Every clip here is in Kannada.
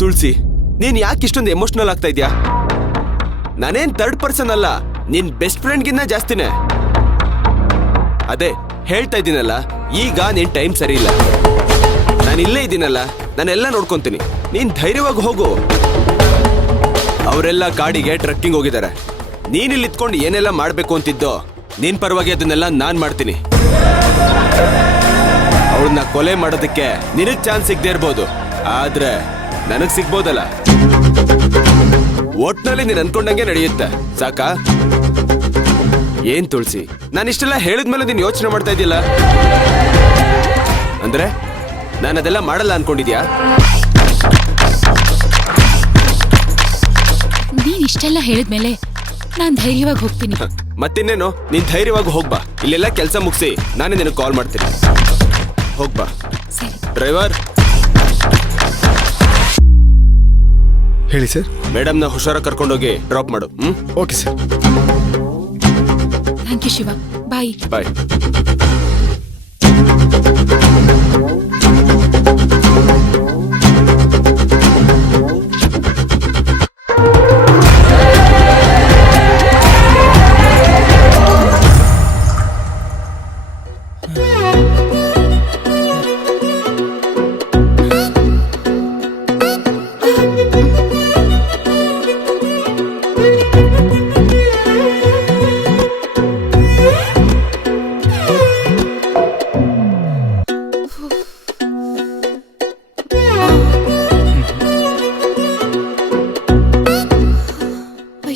ತುಳಸಿ, ನೀನ್ ಯಾಕೆ ಇಷ್ಟೊಂದು ಎಮೋಷನಲ್ ಆಗ್ತಾ ಇದ್ಯಾ? ನಾನೇನ್ ಥರ್ಡ್ ಪರ್ಸನ್ ಅಲ್ಲ, ನಿನ್ ಬೆಸ್ಟ್ ಫ್ರೆಂಡ್ಗಿನ್ನ ಜಾಸ್ತಿನೇ. ಅದೇ ಹೇಳ್ತಾ ಇದ್ದೀನಲ್ಲ, ಈಗ ನಿನ್ ಟೈಮ್ ಸರಿ ಇಲ್ಲ. ನಾನು ಇಲ್ಲೇ ಇದ್ದೀನಲ್ಲ, ನಾನೆಲ್ಲ ನೋಡ್ಕೊಂತೀನಿ. ನೀನ್ ಧೈರ್ಯವಾಗಿ ಹೋಗು. ಅವರೆಲ್ಲ ಕಾಡಿಗೆ ಟ್ರೆಕ್ಕಿಂಗ್ ಹೋಗಿದ್ದಾರೆ. ನೀನಿಲ್ಲಿ ಇತ್ಕೊಂಡು ಏನೆಲ್ಲ ಮಾಡ್ಬೇಕು ಅಂತಿದ್ದೋ ನಿನ್ ಪರವಾಗಿ ಅದನ್ನೆಲ್ಲ ನಾನ್ ಮಾಡ್ತೀನಿ. ಅವ್ಳನ್ನ ಕೊಲೆ ಮಾಡೋದಕ್ಕೆ ನಿನಗ್ ಚಾನ್ಸ್ ಸಿಗದೆ ಇರ್ಬೋದು, ಆದ್ರೆ ನನಗ್ ಸಿಗ್ಬೋದಲ್ಲ. ಒಟ್ನಲ್ಲಿ ನೀನ್ ಅನ್ಕೊಂಡಂಗೆ ನಡೆಯುತ್ತೆ, ಸಾಕಾ? ಏನ್ ತುಳಸಿ, ನಾನು ಇಷ್ಟೆಲ್ಲ ಹೇಳಿದ್ಮೇಲೆ ನೀನ್ ಯೋಚನೆ ಮಾಡ್ತಾ ಇದೆಯಲ್ಲ, ಅಂದ್ರೆ ನಾನು ಅದೆಲ್ಲ ಮಾಡಲ್ಲ ಅನ್ಕೊಂಡಿದ್ಯಾ? ನೀನ್ ಇಷ್ಟೆಲ್ಲ ಹೇಳಿದ್ಮೇಲೆ ನಾನ್ ಧೈರ್ಯವಾಗಿ ಹೋಗ್ತೀನಿ. ಮತ್ತಿನ್ನೇನು, ನೀನ್ ಧೈರ್ಯವಾಗಿ ಹೋಗ್ಬಾ. ಇಲ್ಲೆಲ್ಲ ಕೆಲಸ ಮುಗಿಸಿ ನಾನೇ ನಿನಗೆ ಕಾಲ್ ಮಾಡ್ತೀನಿ. ಹೋಗ್ಬಾ. ಸರಿ. ಡ್ರೈವರ್, ಹೇಳಿ ಸರ್. ಮೇಡಮ್ನ ಹುಷಾರಾಗಿ ಕರ್ಕೊಂಡೋಗಿ ಡ್ರಾಪ್ ಮಾಡು. Okay sir. Thank you Shiva. Bye. Bye.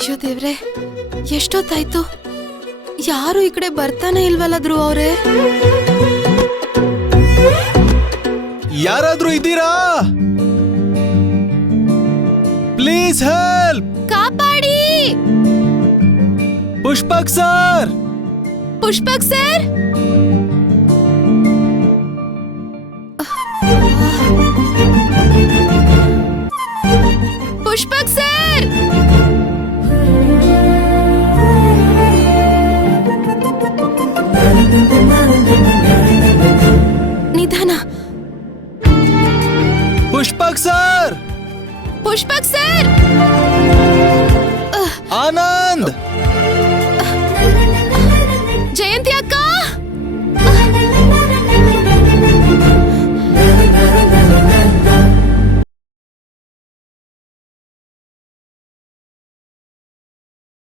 ಅಯ್ಯೋ ದೇವ್ರೆ, ಎಷ್ಟೊತ್ತಾಯ್ತು, ಯಾರು ಈ ಕಡೆ ಬರ್ತಾನೆ ಇಲ್ವಲ್ಲದ್ರು ಅವ್ರೆ. ಯಾರಾದ್ರೂ ಇದ್ದೀರಾ? Please help. ಕಾಪಾಡಿ. ಪುಷ್ಪಕ್ ಸರ್. ಪುಷ್ಪಕ್ ಸರ್.